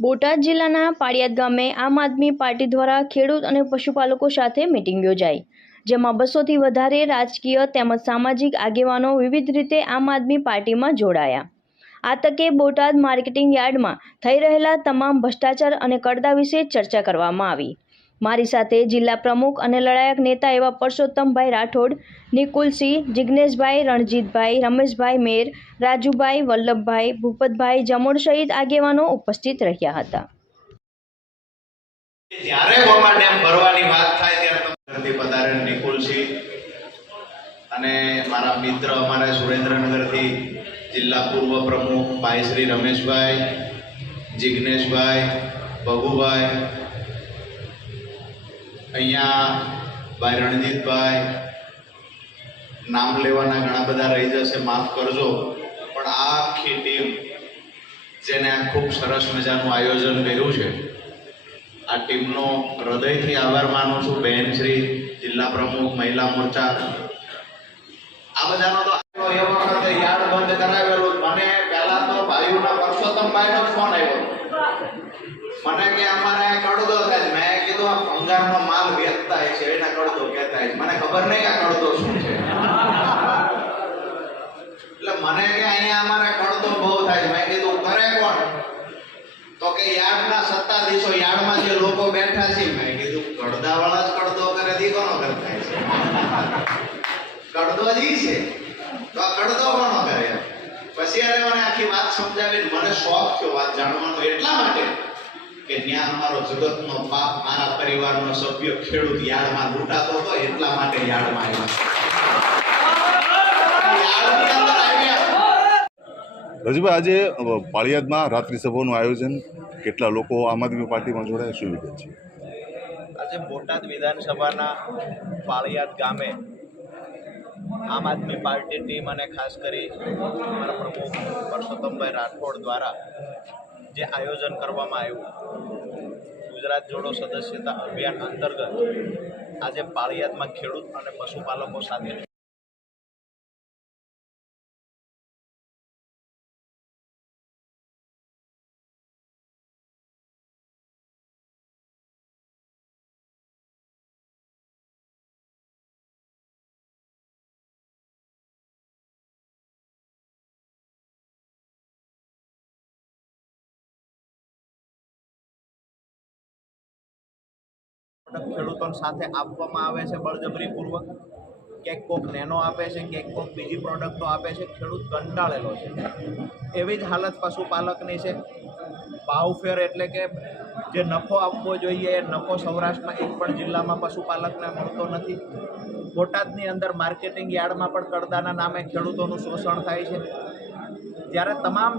બોટાદ જિલ્લાના પાળિયાદ ગામે આમ આદમી પાર્ટી દ્વારા ખેડૂત અને પશુપાલકો સાથે મીટિંગ યોજાઈ, જેમાં 200થી વધારે રાજકીય તેમજ સામાજિક આગેવાનો વિવિધ રીતે આમ આદમી પાર્ટીમાં જોડાયા। આ તકે બોટાદ માર્કેટિંગ યાર્ડમાં થઈ રહેલા તમામ ભ્રષ્ટાચાર અને કરદા વિશે ચર્ચા કરવામાં આવી। મારી સાથે જિલ્લા પ્રમુખ અને લડાયક નેતા એવા પરસોત્તમભાઈ રાઠોડ, નિકુલસિંહ, જિગ્નેશભાઈ, રણજીતભાઈ, રમેશભાઈ મેર, રાજુભાઈ, વલ્લભભાઈ, ભૂપતભાઈ જમોડ સહિત આગેવાનો ઉપસ્થિત રહ્યા હતા। જ્યારે ગોમા ડેમ ભરવાની વાત થાય ત્યારે તમે પધારેલ નિકુલસિંહ અને મારા મિત્ર અમારા સુરેન્દ્રનગરથી જિલ્લા પૂર્વ પ્રમુખ ભાઈ શ્રી રમેશભાઈ, જિગ્નેશભાઈ, ભગુભાઈ, અહીંયા ભાઈ રણજીતભાઈ, નામ લેવાના ઘણા બધા રહી જશે, માફ કરજો, પણ આ આખી ટીમ જેને આ ખૂબ સરસ મજાનું આયોજન કર્યું છે, આ ટીમનો હૃદયથી આભાર માનું છું। બહેન શ્રી જિલ્લા પ્રમુખ, મહિલા મોરચા, આ બધાનો તો એ વખતે યાર્ડ બંધ કરાવેલું। મને પહેલા તો ભાઈઓના પરસોત્તમભાઈનો ફોન આવ્યો, મને કે અમારે કડદો થાય। મેં કીધું આ ભંગારનો માલ વેચતા છે એના કડદો કહેતા છે, મને ખબર નહીં કે આ કડદો શું છે। એટલે મને કે અહીંયા અમારે કડદો બહુ થાય। મેં કીધું કરે કોણ? તો કે યાર્ડના સત્તાધીશો, યાર્ડમાં જે લોકો બેઠા છે। મેં કીધું કડદાવાળા જ કડદો કરે, દી કોનો કરતા છે? કડદો જ છે, તો આ કડદો કોનો કરે? પછી એને મને આખી વાત સમજાવીને મને શોખ થયો વાત જાણવાનો, એટલા માટે કે ત્યાં અમારો જગતનો બાપ, મારા પરિવારનો સભ્ય ખેડૂત યાર્ડમાં લૂંટાતો હતો, એટલા માટે યાર્ડમાં આવ્યા। રજુભાઈ, આજે પાળિયાદમાં રાત્રિ સભાનું આયોજન, કેટલા લોકો આમ આદમી પાર્ટીમાં જોડાયા, શું વિગત છે? આજે બોટાદ વિધાનસભાના પાળિયાદ ગામે આમ આદમી પાર્ટી ટીમ અને ખાસ કરી અમારા પ્રમુખ પરસોત્તમભાઈ રાઠોડ દ્વારા જે આયોજન કરવામાં આવ્યું, ગુજરાત જોડો સદસ્યતા અભિયાન અંતર્ગત આજે પાળિયાદમાં ખેડૂત અને પશુપાલકો સાથે ખેડૂતો સાથે આપવામાં આવે છે બળજબરીપૂર્વક। ક્યાંક કોક નેનો આપે છે, ક્યાંક કોક બીજી પ્રોડક્ટો આપે છે, ખેડૂત કંટાળેલો છે। એવી જ હાલત પશુપાલકની છે। ભાવફેર એટલે કે જે નફો આપવો જોઈએ એ નફો સૌરાષ્ટ્રમાં એક પણ જિલ્લામાં પશુપાલકને મળતો નથી। બોટાદની અંદર માર્કેટિંગ યાર્ડમાં પણ કરદાના નામે ખેડૂતોનું શોષણ થાય છે। ત્યારે તમામ